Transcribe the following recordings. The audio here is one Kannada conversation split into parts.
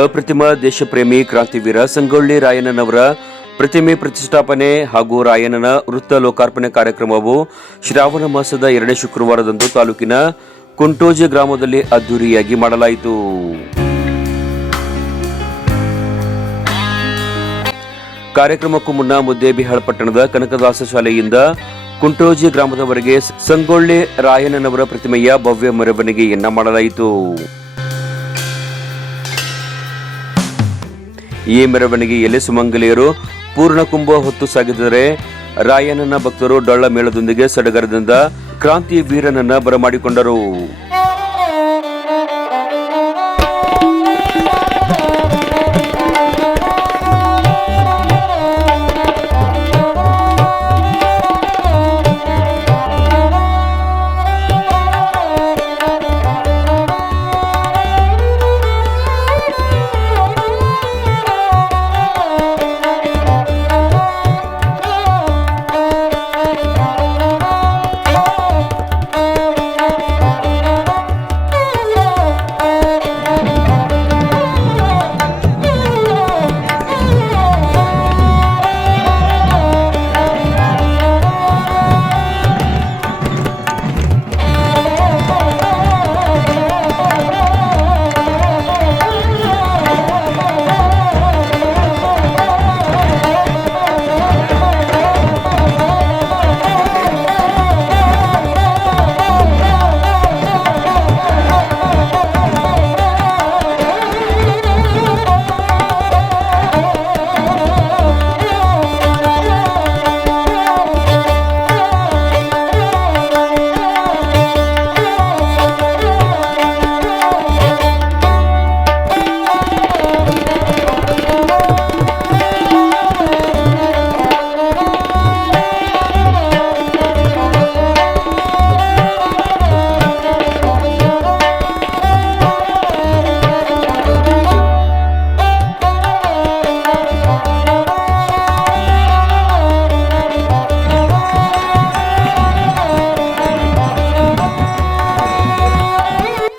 ಅಪ್ರತಿಮ ದೇಶಪ್ರೇಮಿ ಕ್ರಾಂತಿವೀರ ಸಂಗೊಳ್ಳಿ ರಾಯಣ್ಣನವರ ಪ್ರತಿಮೆ ಪ್ರತಿಷ್ಠಾಪನೆ ಹಾಗೂ ರಾಯಣ್ಣನ ವೃತ್ತ ಲೋಕಾರ್ಪಣೆ ಕಾರ್ಯಕ್ರಮವು ಶ್ರಾವಣ ಮಾಸದ 2ನೇ ಶುಕ್ರವಾರದಂದು ತಾಲೂಕಿನ ಕುಂಟೋಜಿ ಗ್ರಾಮದಲ್ಲಿ ಅದ್ದೂರಿಯಾಗಿ ಮಾಡಲಾಯಿತು. ಕಾರ್ಯಕ್ರಮಕ್ಕೂ ಮುನ್ನ ಮುದ್ದೇಬಿಹಾಳ್ ಪಟ್ಟಣದ ಕನಕದಾಸ ಶಾಲೆಯಿಂದ ಕುಂಟೋಜಿ ಗ್ರಾಮದವರೆಗೆ ಸಂಗೊಳ್ಳಿ ರಾಯಣ್ಣನವರ ಪ್ರತಿಮೆಯ ಭವ್ಯ ಮೆರವಣಿಗೆಯನ್ನ ಮಾಡಲಾಯಿತು. ಈ ಮೆರವಣಿಗೆಯಲ್ಲಿ ಸುಮಂಗಲಿಯರು ಪೂರ್ಣಕುಂಭ ಹೊತ್ತು ಸಾಗಿದರೆ ರಾಯಣ್ಣನ ಭಕ್ತರು ಡೊಳ್ಳ ಮೇಳದೊಂದಿಗೆ ಸಡಗರದಿಂದ ಕ್ರಾಂತಿ ವೀರನನ್ನ ಬರಮಾಡಿಕೊಂಡರು.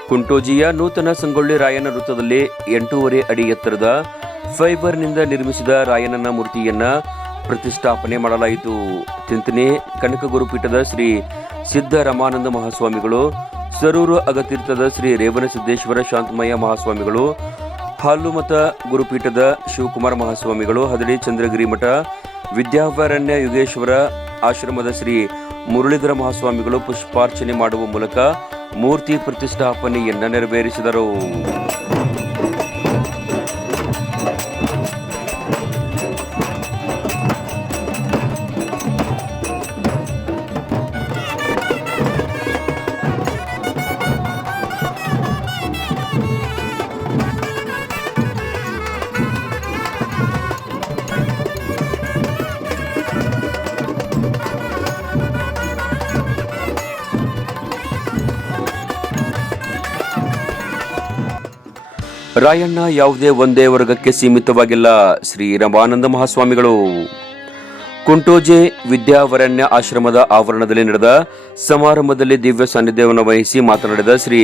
ಕುಂಟೋಜಿಯ ನೂತನ ಸಂಗೊಳ್ಳಿ ರಾಯಣ್ಣ ವೃತ್ತದಲ್ಲಿ 8.5 ಅಡಿ ಎತ್ತರದ ಫೈಬರ್ನಿಂದ ನಿರ್ಮಿಸಿದ ರಾಯಣ್ಣನ ಮೂರ್ತಿಯನ್ನ ಪ್ರತಿಷ್ಠಾಪನೆ ಮಾಡಲಾಯಿತು. ತಿಂತನೆ ಕನಕ ಗುರುಪೀಠದ ಶ್ರೀ ಸಿದ್ದರಾಮಾನಂದ ಮಹಾಸ್ವಾಮಿಗಳು, ಸರೂರು ಅಗತೀರ್ಥದ ಶ್ರೀ ರೇವಣಸಿದ್ದೇಶ್ವರ ಶಾಂತಮಯ್ಯ ಮಹಾಸ್ವಾಮಿಗಳು, ಹಾಲುಮತ ಗುರುಪೀಠದ ಶಿವಕುಮಾರ ಮಹಾಸ್ವಾಮಿಗಳು, ಹದಡಿ ಚಂದ್ರಗಿರಿ ಮಠ ವಿದ್ಯಾವರಣ್ಯ ಯುಗೇಶ್ವರ ಆಶ್ರಮದ ಶ್ರೀ ಮುರಳೀಧರ ಮಹಾಸ್ವಾಮಿಗಳು ಪುಷ್ಪಾರ್ಚನೆ ಮಾಡುವ ಮೂಲಕ ಮೂರ್ತಿ ಪ್ರತಿಷ್ಠಾಪನೆಯನ್ನ ನೆರವೇರಿಸಿದರು. ರಾಯಣ್ಣ ಯಾವುದೇ ಒಂದೇ ವರ್ಗಕ್ಕೆ ಸೀಮಿತವಾಗಿಲ್ಲ. ಶ್ರೀ ರಮಾನಂದ ಮಹಾಸ್ವಾಮಿಗಳು ಕುಂಟೋಜೆ ವಿದ್ಯಾವರಣ್ಯ ಆಶ್ರಮದ ಆವರಣದಲ್ಲಿ ನಡೆದ ಸಮಾರಂಭದಲ್ಲಿ ದಿವ್ಯ ಸಾನ್ನಿಧ್ಯವನ್ನು ವಹಿಸಿ ಮಾತನಾಡಿದ ಶ್ರೀ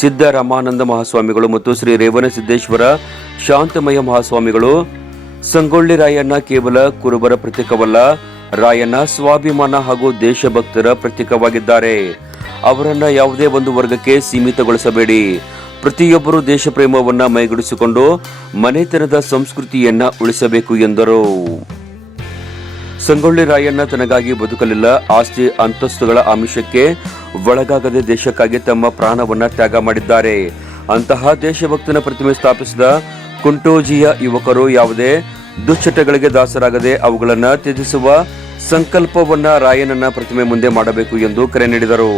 ಸಿದ್ದರಾಮಾನಂದ ಮಹಾಸ್ವಾಮಿಗಳು ಮತ್ತು ಶ್ರೀ ರೇವಣಸಿದ್ದೇಶ್ವರ ಶಾಂತಮಯ್ಯ ಮಹಾಸ್ವಾಮಿಗಳು, ಸಂಗೊಳ್ಳಿ ರಾಯಣ್ಣ ಕೇವಲ ಕುರುಬರ ಪ್ರತೀಕವಲ್ಲ, ರಾಯಣ್ಣ ಸ್ವಾಭಿಮಾನ ಹಾಗೂ ದೇಶಭಕ್ತರ ಪ್ರತೀಕವಾಗಿದ್ದಾರೆ. ಅವರನ್ನ ಯಾವುದೇ ಒಂದು ವರ್ಗಕ್ಕೆ ಸೀಮಿತಗೊಳಿಸಬೇಡಿ. ಪ್ರತಿಯೊಬ್ಬರು ದೇಶ ಪ್ರೇಮವನ್ನ ಮೈಗೂಡಿಸಿಕೊಂಡು ಮನೆತನದ ಸಂಸ್ಕೃತಿಯನ್ನ ಉಳಿಸಬೇಕು ಎಂದರು. ಸಂಗೊಳ್ಳಿ ರಾಯಣ್ಣ ತನಗಾಗಿ ಬದುಕಲಿಲ್ಲ. ಆಸ್ತಿ ಅಂತಸ್ತುಗಳ ಆಮಿಷಕ್ಕೆ ಒಳಗಾಗದೆ ದೇಶಕ್ಕಾಗಿ ತಮ್ಮ ಪ್ರಾಣವನ್ನ ತ್ಯಾಗ ಮಾಡಿದ್ದಾರೆ. ಅಂತಹ ದೇಶಭಕ್ತನ ಪ್ರತಿಮೆ ಸ್ಥಾಪಿಸಿದ ಕುಂಟೋಜಿಯ ಯುವಕರು ಯಾವುದೇ ದುಶ್ಚಟಗಳಿಗೆ ದಾಸರಾಗದೆ ಅವುಗಳನ್ನ ತ್ಯಜಿಸುವ ಸಂಕಲ್ಪವನ್ನ ರಾಯಣ್ಣನ ಪ್ರತಿಮೆ ಮುಂದೆ ಮಾಡಬೇಕು ಎಂದು ಕರೆ ನೀಡಿದರು.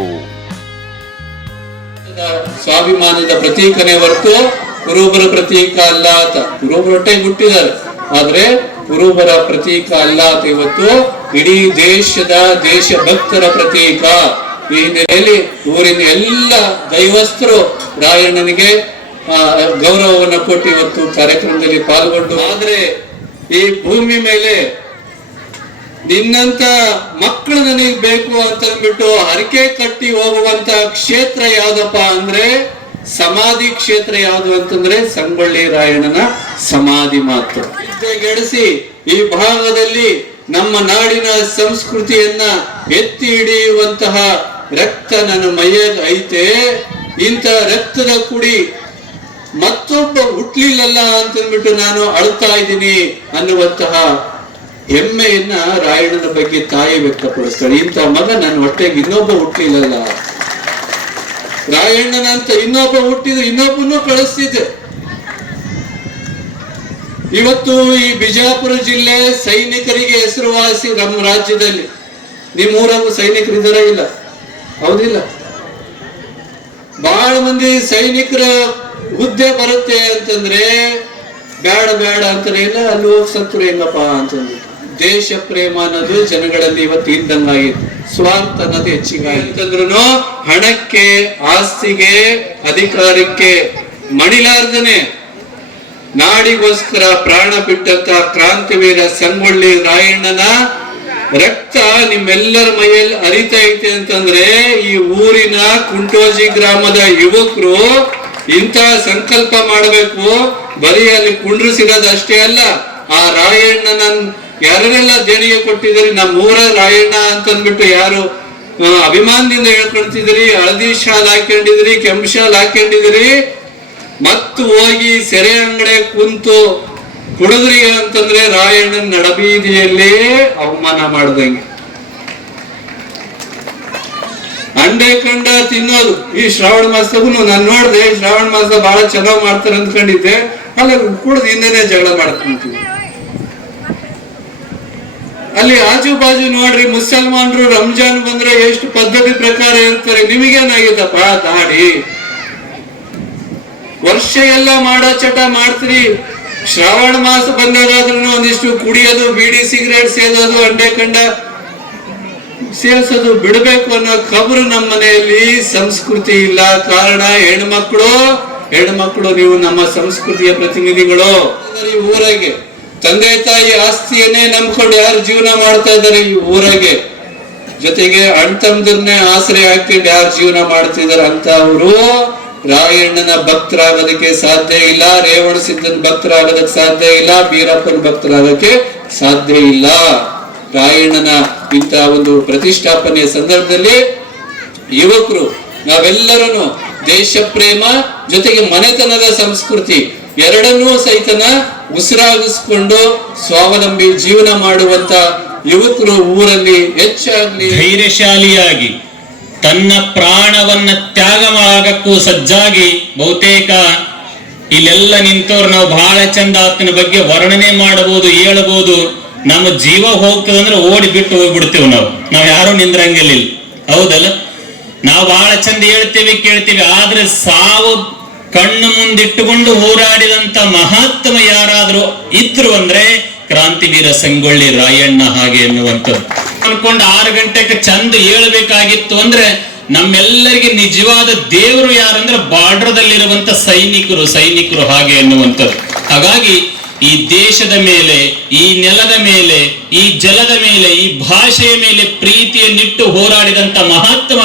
ಸ್ವಾಭಿಮಾನದ ಪ್ರತೀಕನೇ ಹೊರತು ಕುರುಬರ ಪ್ರತೀಕ ಅಲ್ಲ ಅಂತ. ಕುರುಬರೊಟ್ಟೆ ಹುಟ್ಟಿದ್ದಾರೆ, ಆದ್ರೆ ಕುರುಬರ ಪ್ರತೀಕ ಅಲ್ಲ ಅಂತ. ಇವತ್ತು ಇಡೀ ದೇಶದ ದೇಶಭಕ್ತರ ಪ್ರತೀಕ. ಈ ಹಿನ್ನೆಲೆಯಲ್ಲಿ ಊರಿನ ಎಲ್ಲ ದೈವಸ್ಥರು ರಾಯಣ್ಣನಿಗೆ ಗೌರವವನ್ನು ಕೊಟ್ಟು ಇವತ್ತು ಕಾರ್ಯಕ್ರಮದಲ್ಲಿ ಪಾಲ್ಗೊಂಡು, ಆದ್ರೆ ಈ ಭೂಮಿ ಮೇಲೆ ನಿನ್ನಂತ ಮಕ್ಕಳು ನನಗೆ ಬೇಕು ಅಂತ ಅಂದ್ಬಿಟ್ಟು ಹರಕೆ ಕಟ್ಟಿ ಹೋಗುವಂತ ಕ್ಷೇತ್ರ ಯಾವ್ದಪ್ಪ ಅಂದ್ರೆ ಸಮಾಧಿ ಕ್ಷೇತ್ರ ಯಾವುದು ಅಂತಂದ್ರೆ ಸಂಗೊಳ್ಳಿ ರಾಯಣ್ಣನ ಸಮಾಧಿ ಮಾತ್ರ. ಗೆಡಿಸಿ ಈ ಭಾಗದಲ್ಲಿ ನಮ್ಮ ನಾಡಿನ ಸಂಸ್ಕೃತಿಯನ್ನ ಎತ್ತಿ ಹಿಡಿಯುವಂತಹ ರಕ್ತ ನನ್ನ ಮೈಯಲ್ಲಿ ಐತೆ. ಇಂಥ ರಕ್ತದ ಕುಡಿ ಮತ್ತೊಬ್ಬ ಹುಟ್ಲಿಲ್ಲಲ್ಲ ಅಂತಂದ್ಬಿಟ್ಟು ನಾನು ಅಳ್ತಾ ಇದ್ದೀನಿ ಅನ್ನುವಂತಹ ಹೆಮ್ಮೆಯನ್ನ ರಾಯಣ್ಣನ ಬಗ್ಗೆ ತಾಯಿ ವ್ಯಕ್ತಪಡಿಸ್ತಾಳೆ. ಇಂಥ ಮಗ ನನ್ನ ಹೊಟ್ಟೆಗೆ ಇನ್ನೊಬ್ಬ ಹುಟ್ಲಿಲ್ಲಲ್ಲ, ರಾಯಣ್ಣನಂತ ಇನ್ನೊಬ್ಬ ಹುಟ್ಟಿದ್ರು ಇನ್ನೊಬ್ಬನು ಕಳಿಸ್ತಿದ್ದೆ. ಇವತ್ತು ಈ ಬಿಜಾಪುರ ಜಿಲ್ಲೆ ಸೈನಿಕರಿಗೆ ಹೆಸರುವಾಸಿ. ನಮ್ಮ ರಾಜ್ಯದಲ್ಲಿ ನಿಮ್ಮೂರಾಗೂ ಸೈನಿಕರಿದ್ದಾರ? ಇಲ್ಲ, ಹೌದಿಲ್ಲ? ಬಹಳ ಮಂದಿ ಸೈನಿಕರ ಹುದ್ದೆ ಬರುತ್ತೆ ಅಂತಂದ್ರೆ ಬೇಡ ಬೇಡ ಅಂತಾನೆ ಇಲ್ಲ, ಅಲ್ಲಿ ಹೋಗಿ ಸತ್ರು ಹೆಂಗಪ್ಪ ಅಂತಂದ್ರೆ. ದೇಶ ಪ್ರೇಮ ಅನ್ನೋದು ಜನಗಳಲ್ಲಿ ಇವತ್ತು ಇದ್ದಂಗಾಗಿದೆ, ಸ್ವಾರ್ಥ ಅನ್ನೋದು ಹೆಚ್ಚಿಗಾಗಿತ್ತಂದ್ರೂ ಹಣಕ್ಕೆ, ಆಸ್ತಿಗೆ, ಅಧಿಕಾರಕ್ಕೆ ಮಣಿಲಾರ್ದನೆ ನಾಡಿಗೋಸ್ಕರ ಪ್ರಾಣ ಬಿಟ್ಟಂತ ಕ್ರಾಂತಿವೀರ ಸಂಗೊಳ್ಳಿ ರಾಯಣ್ಣನ ರಕ್ತ ನಿಮ್ಮೆಲ್ಲರ ಮೈಯಲ್ಲಿ ಹರಿತಾ ಐತೆ ಅಂತಂದ್ರೆ ಈ ಊರಿನ ಕುಂಟೋಜಿ ಗ್ರಾಮದ ಯುವಕರು ಇಂಥ ಸಂಕಲ್ಪ ಮಾಡಬೇಕು. ಬರೀ ಅಲ್ಲಿ ಕುಂಡ್ರಿಸಿರೋದು ಅಷ್ಟೇ ಅಲ್ಲ, ಆ ರಾಯಣ್ಣನ ಯಾರೆಲ್ಲ ದೇಣಿಗೆ ಕೊಟ್ಟಿದ್ದೀರಿ, ನಮ್ಮೂರ ರಾಯಣ್ಣ ಅಂತಂದ್ಬಿಟ್ಟು ಯಾರು ಅಭಿಮಾನದಿಂದ ಹೇಳ್ಕೊಳ್ತಿದ್ರಿ, ಹಳದಿ ಶಾಲ್ ಹಾಕೊಂಡಿದ್ರಿ, ಕೆಂಪು ಶಾಲ್ ಹಾಕೊಂಡಿದ್ರಿ, ಮತ್ತು ಹೋಗಿ ಸೆರೆ ಅಂಗಡಿ ಕುಂತು ಕುಡಿದ್ರಿ ಅಂತಂದ್ರೆ ರಾಯಣ್ಣನ ನಡಬೀದಿಯಲ್ಲಿ ಅವಮಾನ ಮಾಡ್ದಂಗೆ. ಅಂಡೆ ಕಂಡ ತಿನ್ನೋದು ಈ ಶ್ರಾವಣ ಮಾಸದಾಗೂ ನಾನು ನೋಡಿದೆ. ಶ್ರಾವಣ ಮಾಸ ಬಹಳ ಚೆನ್ನಾಗ್ ಮಾಡ್ತಾರೆ ಅಂದ್ಕೊಂಡಿದ್ದೆ, ಅಲ್ಲಿ ಕುಡ್ದು ಹಿಂದೆನೆ ಜಗಳ ಮಾಡ್ಕೊಂತೀವಿ. ಅಲ್ಲಿ ಆಜು ಬಾಜು ನೋಡ್ರಿ, ಮುಸಲ್ಮಾನರು ರಂಜಾನ್ ಬಂದ್ರೆ ಎಷ್ಟು ಪದ್ಧತಿ ಪ್ರಕಾರ ಇರ್ತಾರೆ. ನಿಮಗೇನಾಗಿದ್ದಪ್ಪ ದಾಡಿ? ವರ್ಷ ಎಲ್ಲ ಮಾಡೋ ಚಟ ಮಾಡ್ತೀರಿ, ಶ್ರಾವಣ ಮಾಸ ಬಂದಾದ್ರೂ ಒಂದಿಷ್ಟು ಕುಡಿಯೋದು, ಬೀಡಿ ಸಿಗರೇಟ್ ಸೇದೋದು, ಅಂಡೆ ಕಂಡ ಸೇವಿಸೋದು ಬಿಡಬೇಕು ಅನ್ನೋ ಖಬರು ನಮ್ಮ ಮನೆಯಲ್ಲಿ ಸಂಸ್ಕೃತಿ ಇಲ್ಲ. ಕಾರಣ ಹೆಣ್ಮಕ್ಳು ನೀವು ನಮ್ಮ ಸಂಸ್ಕೃತಿಯ ಪ್ರತಿನಿಧಿಗಳು. ಈ ಊರಾಗೆ ತಂದೆ ತಾಯಿ ಆಸ್ತಿಯನ್ನೇ ನಂಬ್ಕೊಂಡು ಯಾರು ಜೀವನ ಮಾಡ್ತಾ ಇದ್ದಾರೆ ಈ ಊರಾಗೆ, ಜೊತೆಗೆ ಅಣ್ತಂದ್ರನ್ನೇ ಆಸರೆ ಹಾಕೊಂಡು ಯಾರು ಜೀವನ ಮಾಡ್ತಿದ್ದಾರೆ ಅಂತ ಅವರು ರಾಯಣ್ಣನ ಭಕ್ತರಾಗೋದಕ್ಕೆ ಸಾಧ್ಯ ಇಲ್ಲ, ರೇವಣ ಸಿದ್ದನ ಭಕ್ತರಾಗೋದಕ್ಕೆ ಸಾಧ್ಯ ಇಲ್ಲ, ಬೀರಪ್ಪನ ಭಕ್ತರಾಗಕ್ಕೆ ಸಾಧ್ಯ ಇಲ್ಲ. ರಾಯಣ್ಣನ ಇಂಥ ಒಂದು ಪ್ರತಿಷ್ಠಾಪನೆಯ ಸಂದರ್ಭದಲ್ಲಿ ಯುವಕರು ನಾವೆಲ್ಲರೂ ದೇಶ ಪ್ರೇಮ ಜೊತೆಗೆ ಮನೆತನದ ಸಂಸ್ಕೃತಿ ಎರಡನ್ನೂ ಸಹಿತನ ಉಸಿರಾಗಿಸ್ಕೊಂಡು ಸ್ವಾವಲಂಬಿ ಜೀವನ ಮಾಡುವಂತ ಯುವಕರು ಊರಲ್ಲಿ ಹೆಚ್ಚಾಗ್ಲಿ. ಧೈರ್ಯಶಾಲಿಯಾಗಿ ತನ್ನ ಪ್ರಾಣವನ್ನ ತ್ಯಾಗ ಮಾಡಕ್ಕೂ ಸಜ್ಜಾಗಿ ಬಹುತೇಕ ಇಲ್ಲೆಲ್ಲ ನಿಂತವ್ರು ನಾವು ಬಹಳ ಚಂದ ಆತನ ಬಗ್ಗೆ ವರ್ಣನೆ ಮಾಡಬಹುದು, ಹೇಳಬಹುದು. ನಮ್ಮ ಜೀವ ಹೋಗ್ತದಂದ್ರೆ ಓಡಿ ಬಿಟ್ಟು ಹೋಗ್ಬಿಡ್ತೇವೆ. ನಾವು ಯಾರು ನಿಂದ್ರಂಗಿಲ್ಲ, ಹೌದಲ್ಲ? ನಾವು ಬಹಳ ಚಂದ ಹೇಳ್ತೇವೆ, ಕೇಳ್ತೇವೆ. ಆದ್ರೆ ಸಾವು ಕಣ್ಣು ಮುಂದಿಟ್ಟುಕೊಂಡು ಹೋರಾಡಿದಂತ ಮಹಾತ್ಮ ಯಾರಾದ್ರೂ ಇದ್ರು ಅಂದ್ರೆ ಕ್ರಾಂತಿವೀರ ಸಂಗೊಳ್ಳಿ ರಾಯಣ್ಣ ಹಾಗೆ ಎನ್ನುವಂಥದ್ದು. ಅನ್ಕೊಂಡು 6 ಗಂಟೆಗೆ ಚಂದ ಹೇಳ್ಬೇಕಾಗಿತ್ತು ಅಂದ್ರೆ ನಮ್ಮೆಲ್ಲರಿಗೆ ನಿಜವಾದ ದೇವರು ಯಾರಂದ್ರೆ ಬಾರ್ಡರ್ದಲ್ಲಿರುವಂತ ಸೈನಿಕರು ಹಾಗೆ ಎನ್ನುವಂಥದ್ದು. ಹಾಗಾಗಿ ಈ ದೇಶದ ಮೇಲೆ, ಈ ನೆಲದ ಮೇಲೆ, ಈ ಜಲದ ಮೇಲೆ, ಈ ಭಾಷೆಯ ಮೇಲೆ ಪ್ರೀತಿಯನ್ನಿಟ್ಟು ಹೋರಾಡಿದಂತ ಮಹಾತ್ಮ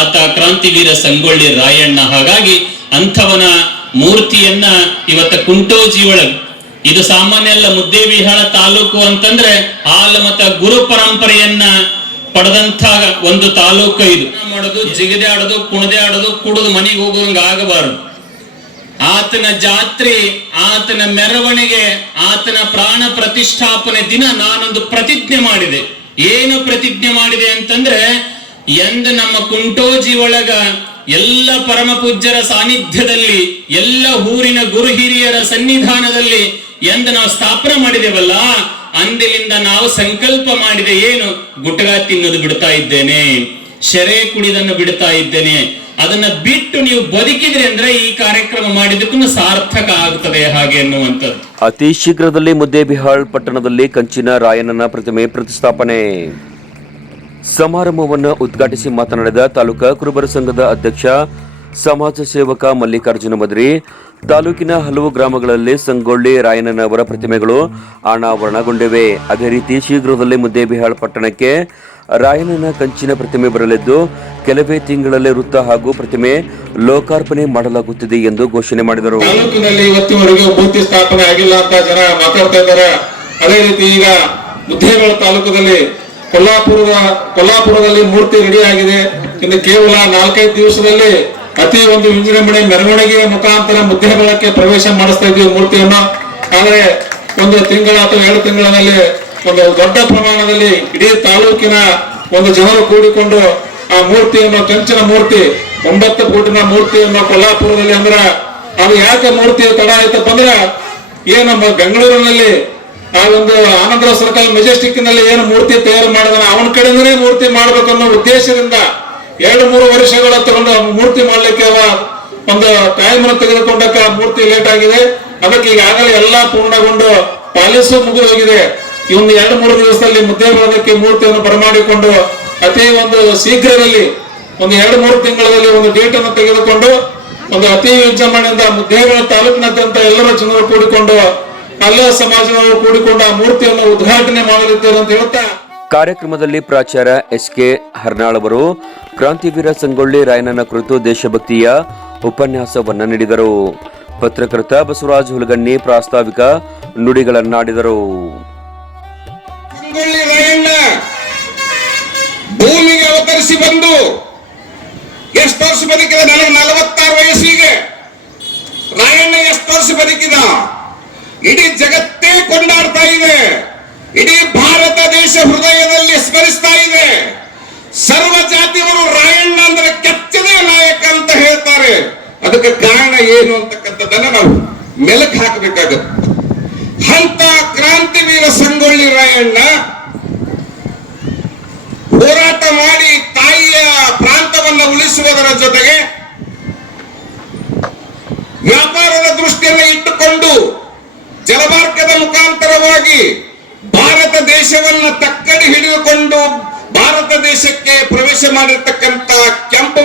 ಆತ ಕ್ರಾಂತಿವೀರ ಸಂಗೊಳ್ಳಿ ರಾಯಣ್ಣ. ಹಾಗಾಗಿ ಅಂಥವನ ಮೂರ್ತಿಯನ್ನ ಇವತ್ತ ಕುಂಟೋಜಿ ಒಳಗೆ, ಇದು ಸಾಮಾನ್ಯ ಅಲ್ಲ, ಮುದ್ದೇಬಿಹಾಳ ತಾಲೂಕು ಅಂತಂದ್ರೆ ಆಲಮತ ಗುರು ಪರಂಪರೆಯನ್ನ ಪಡೆದಂತ ಒಂದು ತಾಲೂಕು ಇದು. ಮಾಡೋದು, ಜಿಗದೆ ಆಡೋದು, ಕುಣದೆ ಆಡೋದು, ಕುಡಿದು ಮನೆಗೆ ಹೋಗೋಂಗ ಆಗಬಾರದು. ಆತನ ಜಾತ್ರೆ, ಆತನ ಮೆರವಣಿಗೆ, ಆತನ ಪ್ರಾಣ ಪ್ರತಿಷ್ಠಾಪನೆ ದಿನ ನಾನೊಂದು ಪ್ರತಿಜ್ಞೆ ಮಾಡಿದೆ. ಏನು ಪ್ರತಿಜ್ಞೆ ಮಾಡಿದೆ ಅಂತಂದ್ರೆ, ಎಂದ ನಮ್ಮ ಕುಂಟೋಜಿ ಒಳಗ ಎಲ್ಲ ಪರಮ ಪೂಜ್ಯರ ಸಾನ್ನಿಧ್ಯದಲ್ಲಿ, ಎಲ್ಲ ಊರಿನ ಗುರು ಹಿರಿಯರ ಸನ್ನಿಧಾನದಲ್ಲಿ ಎಂದು ನಾವು ಸ್ಥಾಪನೆ ಮಾಡಿದೇವಲ್ಲ, ಅಂದಿನಿಂದ ನಾವು ಸಂಕಲ್ಪ ಮಾಡಿದೆ. ಏನು? ಗುಟ್ಕಾ ತಿನ್ನೋದು ಬಿಡ್ತಾ ಇದ್ದೇನೆ, ಶೆರೆ ಕುಡಿದನ್ನು ಬಿಡ್ತಾ ಇದ್ದೇನೆ. ಅದನ್ನ ಬಿಟ್ಟು ನೀವು ಬದುಕಿದ್ರಿ ಅಂದ್ರೆ ಈ ಕಾರ್ಯಕ್ರಮ ಮಾಡಿದ್ದಕ್ಕೂ ಸಾರ್ಥಕ ಆಗ್ತದೆ ಹಾಗೆ ಎನ್ನುವಂಥದ್ದು. ಅತಿ ಶೀಘ್ರದಲ್ಲಿ ಮುದ್ದೇಬಿಹಾಳ್ ಪಟ್ಟಣದಲ್ಲಿ ಕಂಚಿನ ರಾಯಣ್ಣನ ಪ್ರತಿಮೆ ಪ್ರತಿಷ್ಠಾಪನೆ ಸಮಾರಂಭವನ್ನು ಉದ್ಘಾಟಿಸಿ ಮಾತನಾಡಿದ ತಾಲೂಕಾ ಕುರುಬರ ಸಂಘದ ಅಧ್ಯಕ್ಷ ಸಮಾಜ ಸೇವಕ ಮಲ್ಲಿಕಾರ್ಜುನ ಮದ್ರಿ, ತಾಲೂಕಿನ ಹಲವು ಗ್ರಾಮಗಳಲ್ಲಿ ಸಂಗೊಳ್ಳಿ ರಾಯಣ್ಣನವರ ಪ್ರತಿಮೆಗಳು ಅನಾವರಣಗೊಂಡಿವೆ. ಅದೇ ರೀತಿ ಶೀಘ್ರದಲ್ಲೇ ಮುದ್ದೇಬಿಹಾಳ್ ಪಟ್ಟಣಕ್ಕೆ ರಾಯಣ್ಣನ ಕಂಚಿನ ಪ್ರತಿಮೆ ಬರಲಿದ್ದು ಕೆಲವೇ ತಿಂಗಳಲ್ಲೇ ವೃತ್ತ ಹಾಗೂ ಪ್ರತಿಮೆ ಲೋಕಾರ್ಪಣೆ ಮಾಡಲಾಗುತ್ತಿದೆ ಎಂದು ಘೋಷಣೆ ಮಾಡಿದರು. ತಾಲೂಕಿನಲ್ಲಿ ಇವತ್ತಿನವರೆಗೆ ಮೂರ್ತಿ ಸ್ಥಾಪನೆ ಆಗಿಲ್ಲ ಅಂತ ಜನ ಮಾತಾಡ್ತಾ ಇದ್ದಾರೆ. ಅದೇ ರೀತಿ ಈಗ ಮುದ್ದೇಬಿಹಾಳ ತಾಲೂಕದಲ್ಲಿ ಕೊಲ್ಲಾಪುರದಲ್ಲಿ ಮೂರ್ತಿ ರೆಡಿ ಆಗಿದೆ. ಇನ್ನು ಕೇವಲ 4-5 ದಿವಸದಲ್ಲಿ ಅತಿ ಒಂದು ವಿಜೃಂಭಣೆ ಮೆರವಣಿಗೆಯ ಮುಖಾಂತರ ಮುದ್ದೇಬಿಹಾಳಕ್ಕೆ ಪ್ರವೇಶ ಮಾಡಿಸ್ತಾ ಇದ್ದೀವಿ ಮೂರ್ತಿಯನ್ನು. ಆದರೆ ಒಂದು ತಿಂಗಳ ಅಥವಾ 2 ತಿಂಗಳಲ್ಲಿ ಒಂದು ದೊಡ್ಡ ಪ್ರಮಾಣದಲ್ಲಿ ಇಡೀ ತಾಲೂಕಿನ ಒಂದು ಜನರು ಕೂಡಿಕೊಂಡು ಆ ಮೂರ್ತಿಯನ್ನು, ಕಂಚಿನ ಮೂರ್ತಿ 9 ಫೂಟಿನ ಮೂರ್ತಿಯನ್ನು ಕೊಲ್ಲಾಪುರದಲ್ಲಿ, ಅಂದ್ರೆ ಅದು ಯಾಕೆ ಮೂರ್ತಿ ತಡ ಆಯ್ತಪ್ಪ ಅಂದ್ರೆ ನಮ್ಮ ಬೆಂಗಳೂರಿನಲ್ಲಿ ಆ ಒಂದು ಆನಂದರಾವ್ ಸರ್ಕಲ್ ಮೆಜೆಸ್ಟಿಕ್ ನಲ್ಲಿ ಏನು ಮೂರ್ತಿ ತಯಾರು ಮಾಡಿದಾನ ಅವನ ಕಡೆಯಿಂದನೇ ಮೂರ್ತಿ ಮಾಡ್ಬೇಕು ಅನ್ನೋ ಉದ್ದೇಶದಿಂದ 2-3 ವರ್ಷಗಳ ತಗೊಂಡು ಮೂರ್ತಿ ಮಾಡ್ಲಿಕ್ಕೆ ಒಂದು ಟೈಮ್ ತೆಗೆದುಕೊಂಡಕ್ಕ ಮೂರ್ತಿ ಲೇಟ್ ಆಗಿದೆ. ಅದಕ್ಕೆ ಈಗಾಗಲೇ ಎಲ್ಲಾ ಪೂರ್ಣಗೊಂಡು ಪಾಲಿಸು ಮುಗಿದು ಹೋಗಿದೆ. ಈ ಒಂದು 2-3 ದಿವಸದಲ್ಲಿ ಮುದ್ದೇಬಿಹಾಳಕ್ಕೆ ಮೂರ್ತಿಯನ್ನು ಬರಮಾಡಿಕೊಂಡು ಅತಿ ಒಂದು ಶೀಘ್ರದಲ್ಲಿ ಒಂದು 2-3 ತಿಂಗಳಲ್ಲಿ ಒಂದು ಡೇಟ್ ಅನ್ನು ತೆಗೆದುಕೊಂಡು ಒಂದು ಅತಿ ವಿಜೃಂಭಣೆಯಿಂದ ಮುದ್ದೇಬಿಹಾಳ ತಾಲೂಕಿನಾದ್ಯಂತ ಎಲ್ಲರ ಜನರು ಕೂಡಿಕೊಂಡು ಎಲ್ಲ ಸಮಾಜದವರು ಕೂಡಿಕೊಂಡು ಆ ಮೂರ್ತಿಯನ್ನು ಉದ್ಘಾಟನೆ ಮಾಡಲಿದ್ದೇವೆ ಅಂತ ಹೇಳ್ತಾ ಕಾರ್ಯಕ್ರಮದಲ್ಲಿ ಪ್ರಾಚಾರ್ಯ SK ಹರ್ನಾಳ್ ಅವರು ಕ್ರಾಂತಿವೀರ ಸಂಗೊಳ್ಳಿ ರಾಯಣ್ಣನ ಕುರಿತು ದೇಶಭಕ್ತಿಯ ಉಪನ್ಯಾಸವನ್ನ ನೀಡಿದರು. ಪತ್ರಕರ್ತ ಬಸವರಾಜ್ ಹುಲಗಣ್ಣಿ ಪ್ರಾಸ್ತಾವಿಕ ನುಡಿಗಳನ್ನಾಡಿದರು. ಸಂಗೊಳ್ಳಿ ರಾಯಣ್ಣ ಭೂಮಿಗೆ ಅವತರಿಸಿ ಬಂದು ಎಷ್ಟು ವರ್ಷ ಬದುಕಿದ? ನನಗೆ 46 ವಯಸ್ಸಿಗೆ. ರಾಯಣ್ಣ ಎಷ್ಟು ವರ್ಷ ಬದುಕಿದ? ಇಡೀ ಜಗತ್ತೇ ಕೊಂಡಾಡ್ತಾ ಇದೆ. ಇಡೀ ಭಾರತ ದೇಶ ಹೃದಯದಲ್ಲಿ ಸ್ಮರಿಸ್ತಾ ಇದೆ. ಸರ್ವ ಜಾತಿಯವರು ರಾಯಣ್ಣ ಅಂದ್ರೆ ಕೆಚ್ಚದೆ ನಾಯಕ ಅಂತ ಹೇಳ್ತಾರೆ. ಅದಕ್ಕೆ ಕಾರಣ ಏನು ಅಂತಕ್ಕಂಥದ್ದನ್ನ ನಾವು ಮೆಲುಕು ಹಾಕಬೇಕಾಗುತ್ತೆ. ಅಂತ ಕ್ರಾಂತಿವೀರ ಸಂಗೊಳ್ಳಿ ರಾಯಣ್ಣ ಹೋರಾಟ ಮಾಡಿ ತಾಯಿಯ ಪ್ರಾಂತವನ್ನ ಉಳಿಸುವುದರ ಜೊತೆಗೆ ವ್ಯಾಪಾರದ ದೃಷ್ಟಿಯನ್ನು ಇಟ್ಟುಕೊಂಡು ಜಲಮಾರ್ಗದ ಮುಖಾಂತರವಾಗಿ ಭಾರತ ದೇಶವನ್ನ ತಕ್ಕಡಿ ಹಿಡಿದುಕೊಂಡು ಭಾರತ ದೇಶಕ್ಕೆ ಪ್ರವೇಶ ಮಾಡಿರ್ತಕ್ಕಂಥ ಕೆಂಪು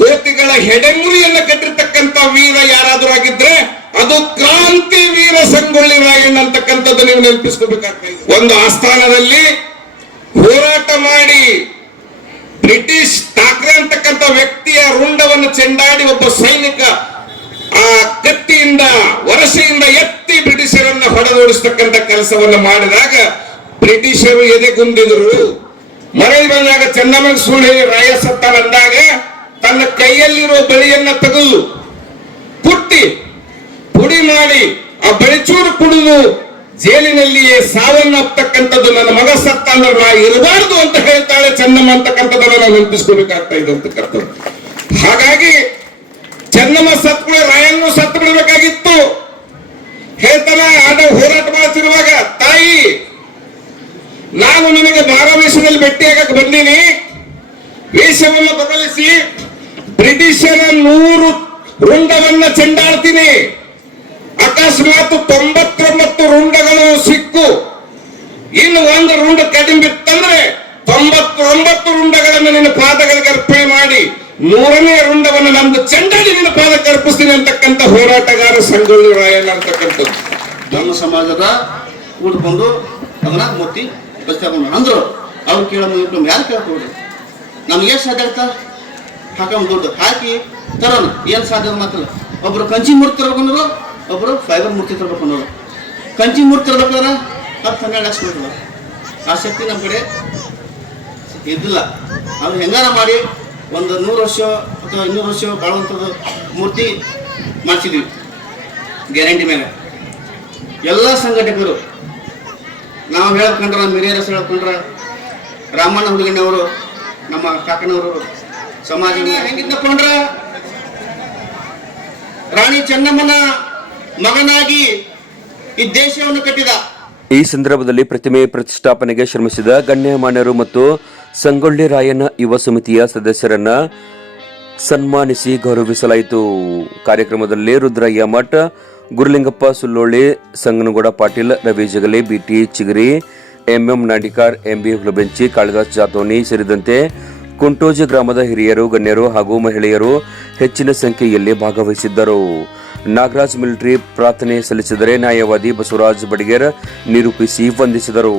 ಕೋತಿಗಳ ಹೆಡೆಮುರಿಯನ್ನು ಕಟ್ಟಿರ್ತಕ್ಕಂಥ ವೀರ ಯಾರಾದ್ರೂ ಆಗಿದ್ರೆ ಅದು ಕ್ರಾಂತಿ ವೀರ ಸಂಗೊಳ್ಳಿ ರಾಯಣ್ಣ ಅಂತಕ್ಕಂಥದ್ದು ನೀವು ನೆನಪಿಸ್ಕೋಬೇಕಾಗ್ತದೆ. ಒಂದು ಆಸ್ಥಾನದಲ್ಲಿ ಹೋರಾಟ ಮಾಡಿ ಬ್ರಿಟಿಷ್ ಠಾಕ್ರೆ ಅಂತಕ್ಕಂಥ ವ್ಯಕ್ತಿಯ ರುಂಡವನ್ನು ಚೆಂಡಾಡಿ ಒಬ್ಬ ಸೈನಿಕ ಆ ಕತ್ತಿಯಿಂದ ವರಸೆಯಿಂದ ಎತ್ತಿ ಬ್ರಿಟಿಷರನ್ನ ಹೊಡೆದೋಡಿಸ್ತಕ್ಕಂಥ ಕೆಲಸವನ್ನು ಮಾಡಿದಾಗ ಬ್ರಿಟಿಷರು ಎದೆಗುಂದಿದ್ರು. ಮರಳಿ ಬಂದಾಗ ಚೆನ್ನಮ್ಮನ ಸುಳ್ಳಿ ರಾಯ ಸತ್ತಾನಂದಾಗ ತನ್ನ ಕೈಯಲ್ಲಿರೋ ಬಳಿಯನ್ನ ತೆಗೆದು ಕುಟ್ಟಿ ಪುಡಿ ಮಾಡಿ ಆ ಬಳಿಚೂರು ಕುಡಿದು ಜೈಲಿನಲ್ಲಿಯೇ ಸಾವನ್ನಪ್ಪತಕ್ಕಂಥದ್ದು ನನ್ನ ಮಗ ಸತ್ತ ಅಂದ್ರೆ ನಾ ಇರಬಾರ್ದು ಅಂತ ಹೇಳ್ತಾಳೆ ಚೆನ್ನಮ್ಮ ಅಂತಕ್ಕಂಥದ್ದನ್ನ ನಾವು ನೆನಪಿಸ್ಕೋಬೇಕಾಗ್ತಾ ಇದೆ ಅಂತಕ್ಕಂಥದ್ದು. ಹಾಗಾಗಿ ಚೆನ್ನಮ್ಮ ಸತ್ಗಳು ರಾಯಣ್ಣು ಸತ್ತು ಬಿಡಬೇಕಾಗಿತ್ತು. ಹೇಳ್ತಾನ ಆಗ ಹೋರಾಟ ಮಾಡ್ತಿರುವಾಗ, ತಾಯಿ ನಾನು ನಿನಗೆ ಮಾರವೇಶದಲ್ಲಿ ಭೇಟಿಯಾಗಕ್ಕೆ ಬಂದೀನಿ, ವೇಷವನ್ನು ಬದಲಿಸಿ ಬ್ರಿಟಿಷರ 100 ರುಂಡವನ್ನ ಚೆಂಡಾಡ್ತೀನಿ. ಅಕಸ್ಮಾತ್ 99 ರುಂಡಗಳು ಸಿಕ್ಕು ಇನ್ನು 1 ರುಂಡ ಕಡಿಮೆ ಬಿತ್ತಂದ್ರೆ 99 ರುಂಡಗಳನ್ನು ನಿನ್ನ ಪಾದಗಳಿಗೆ ಅರ್ಪಣೆ ಮಾಡಿ 100ನೇ ರುಂಡವನ್ನು ನಮ್ದು ಚೆಂಡಾಡಿ ನಿನ್ನ ಪಾದಕ್ಕೆ ಅರ್ಪಿಸ್ತೀನಿ ಅಂತಕ್ಕಂಥ ಹೋರಾಟಗಾರ ಸಂಗೊಳ್ಳಿ ರಾಯಣ್ಣ ಅಂತಕ್ಕಂಥದ್ದು. ನಮ್ಮ ಸಮಾಜದ ಕೂಡ್ಕೊಂಡು ಅದನ್ನ ಮುತ್ತಿ ಬಸ್ತಾಕೊಂಡು ಅಂದ್ರು ಅವ್ರು ಕೇಳೋ ಯಾರು ಕೇಳ್ಕೊಡ್ರಿ, ನಮ್ಗೆ ಎಷ್ಟು ಸಾಧ್ಯ ಆಗ್ತಾ ಹಾಕೊಂಡ್ ದುಡ್ಡು ಹಾಕಿ ತರೋಣ. ಏನ್ ಸಾಧ್ಯ ಮಾತಲ್ಲ. ಒಬ್ರು ಕಂಚಿ ಮೂರ್ತಿ ತರ್ಬೇಕಂದ್ರು, ಒಬ್ರು ಫೈಬರ್ ಮೂರ್ತಿ ತರ್ಬೇಕನ್ನೋರು. ಕಂಚಿ ಮೂರ್ತಿ ತರ್ಬೇಕಾದ್ರೆ 10-12 ಲಕ್ಷ ಬೇಕು. ಆ ಶಕ್ತಿ ನಮ್ಮ ಕಡೆ ಇದ್ದಿಲ್ಲ. ಅವ್ರು ಹೆಂಗಾರ ಮಾಡಿ ಒಂದು 100 ವರ್ಷ ಅಥವಾ 200 ವರ್ಷ ಬಾಳುವಂಥದ್ದು ಮೂರ್ತಿ ಮಾಡಿಸಿದ್ವಿ ಗ್ಯಾರಂಟಿ ಮೇಲೆ. ಎಲ್ಲ ಸಂಘಟಕರು ನಾವು ಹೇಳ್ಕೊಂಡ್ರ, ನಮ್ಮ ಹಿರಿಯರ ಹೇಳ್ಕೊಂಡ್ರ, ರಾಮಣ್ಣ ಹುಡುಗಣ್ಣವರು, ನಮ್ಮ ಕಾಕನವರು ಸಮಾಜ ಹೆಂಗಿದ್ದಕೊಂಡ್ರ ರಾಣಿ ಚೆನ್ನಮ್ಮನ ಮಗನಾಗಿ ಈ ದೇಶವನ್ನು ಕಟ್ಟಿದ. ಈ ಸಂದರ್ಭದಲ್ಲಿ ಪ್ರತಿಮೆ ಪ್ರತಿಷ್ಠಾಪನೆಗೆ ಶ್ರಮಿಸಿದ ಗಣ್ಯಮಾನ್ಯರು ಮತ್ತು ಸಂಗೊಳ್ಳಿ ರಾಯಣ್ಣ ಯುವ ಸಮಿತಿಯ ಸದಸ್ಯರನ್ನ ಸನ್ಮಾನಿಸಿ ಗೌರವಿಸಲಾಯಿತು. ಕಾರ್ಯಕ್ರಮದಲ್ಲಿ ರುದ್ರಯ್ಯ ಮಠ್, ಗುರುಲಿಂಗಪ್ಪ ಸುಲ್ಲೋಳಿ, ಸಂಗನಗೌಡ ಪಾಟೀಲ್, ರವಿ ಜಗಲಿ, BT ಚಿಗರಿ, MM ನಾಡಿಕಾರ್, MB ಹುಲಬೆಂಚಿ, ಕಾಳಿದಾಸ್ ಜಾತೋನಿ ಸೇರಿದಂತೆ ಕುಂಟೋಜಿ ಗ್ರಾಮದ ಹಿರಿಯರು, ಗಣ್ಯರು ಹಾಗೂ ಮಹಿಳೆಯರು ಹೆಚ್ಚಿನ ಸಂಖ್ಯೆಯಲ್ಲಿ ಭಾಗವಹಿಸಿದ್ದರು. ನಾಗರಾಜ್ ಮಿಲಿಟರಿ ಪ್ರಾರ್ಥನೆ ಸಲ್ಲಿಸಿದರೆ ನ್ಯಾಯವಾದಿ ಬಸವರಾಜ್ ಬಡಿಗೇರ್ ನಿರೂಪಿಸಿ ವಂದಿಸಿದರು.